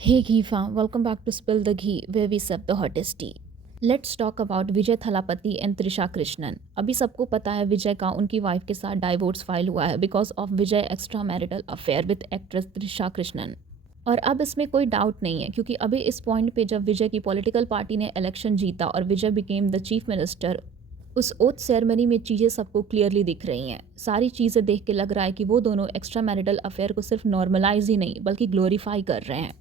Hey Ghifa, welcome back to Spill the Ghee, where we serve the hottest tea. Let's talk about Vijay Thalapathy and Trisha Krishnan. अभी सबको पता है विजय का उनकी wife के साथ डाइवोर्स फाइल हुआ है because of Vijay extra marital affair with actress Trisha Krishnan. और अब इसमें कोई डाउट नहीं है क्योंकि अभी इस पॉइंट पे जब विजय की पॉलिटिकल पार्टी ने इलेक्शन जीता और विजय बिकेम द चीफ मिनिस्टर, उस ओथ सेरेमनी में चीज़ें सबको क्लियरली दिख रही हैं। सारी चीज़ें देख के लग रहा है कि वो दोनों एक्स्ट्रा मैरिटल अफेयर को सिर्फ नॉर्मलाइज ही नहीं बल्कि ग्लोरीफाई कर रहे हैं।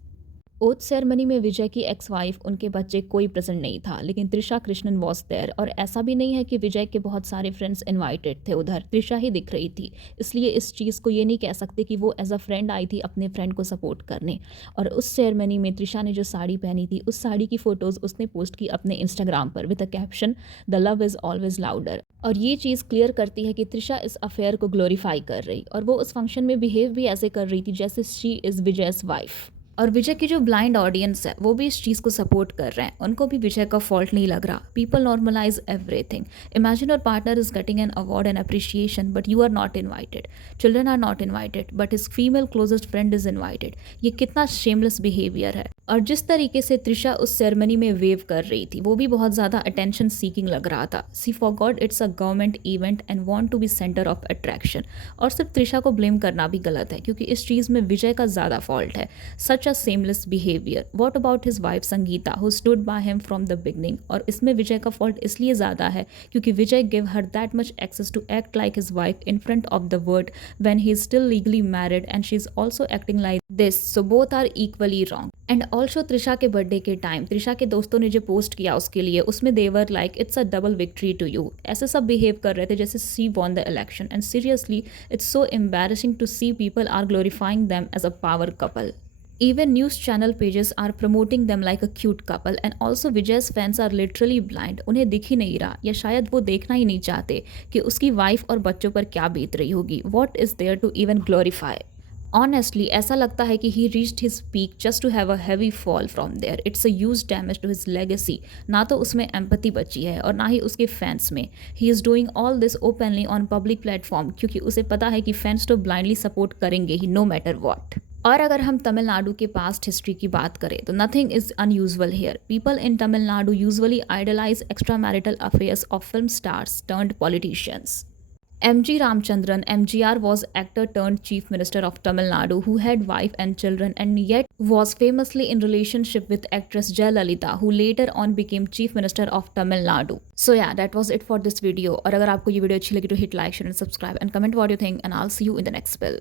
ओथ सेरेमनी में विजय की एक्स वाइफ, उनके बच्चे कोई प्रेजेंट नहीं था, लेकिन त्रिशा कृष्णन वॉज देयर। और ऐसा भी नहीं है कि विजय के बहुत सारे फ्रेंड्स इनवाइटेड थे, उधर त्रिशा ही दिख रही थी। इसलिए इस चीज़ को ये नहीं कह सकते कि वो एज अ फ्रेंड आई थी अपने फ्रेंड को सपोर्ट करने। और उस सेरेमनी में त्रिशा ने जो साड़ी पहनी थी, उस साड़ी की फ़ोटोज़ उसने पोस्ट की अपने इंस्टाग्राम पर with a caption the love is always louder. और ये चीज़ क्लियर करती है कि त्रिशा इस अफेयर को ग्लोरीफाई कर रही, और वो उस फंक्शन में बिहेव भी ऐसे कर रही थी जैसे शी इज़ विजयस वाइफ। और विजय की जो ब्लाइंड ऑडियंस है वो भी इस चीज़ को सपोर्ट कर रहे हैं, उनको भी विजय का फॉल्ट नहीं लग रहा। People normalise everything. Imagine your partner is getting an award and appreciation but you are not invited. Children are not invited but his female closest friend is invited. ये कितना शेमलेस बिहेवियर है। और जिस तरीके से त्रिशा उस सेरेमनी में wave कर रही थी वो भी बहुत ज़्यादा अटेंशन सीकिंग लग रहा था। See for god it's a government event and want to be centre of attraction. और सिर्फ त्रिशा को ब्लेम करना भी गलत है क्योंकि इस चीज़ में विजय का ज़्यादा फॉल्ट है। Such a seamless behaviour. What about his wife Sangeeta who stood by him from the beginning. और इसमें विजय का फॉल्ट इसलिए ज़्यादा है क्योंकि Vijay give her that much access to act like his wife in front of the world when he is still legally married and she is also acting like this, so both are equally wrong. And also Trisha के birthday के time Trisha के दोस्तों ने जो post किया उसके लिए, उसमें they were like it's a double victory to you. ऐसे सब बिहेव कर रहे थे जैसे she won the election. And seriously it's so embarrassing to see people are glorifying them as a power couple. Even news channel pages are promoting them like a cute couple, and also Vijay's fans are literally blind. उन्हें दिख ही नहीं रहा, या शायद वो देखना ही नहीं चाहते कि उसकी वाइफ और बच्चों पर क्या बीत रही होगी. What is there to even glorify? Honestly, ऐसा लगता है कि he reached his peak just to have a heavy fall from there. It's a huge damage to his legacy. ना तो उसमें empathy बची है और ना ही उसके फैंस में. He is doing all this openly on public platform क्योंकि उसे पता है कि फैंस तो blindly सपोर्ट करेंगे ही no matter what. और अगर हम तमिलनाडु के पास्ट हिस्ट्री की बात करें तो nothing is unusual here. People in Tamil Nadu usually idealise extra marital affairs of film stars turned politicians. MG Ramchandran, MGR, was actor turned chief minister of Tamil Nadu who had wife and children and yet was famously in relationship with actress Jayalalitha who later on became chief minister of Tamil Nadu. So yeah, that was it for this video. और अगर आपको ये video अच्छी लगी तो hit like, share and subscribe and comment what you think, and I'll see you in the next spill.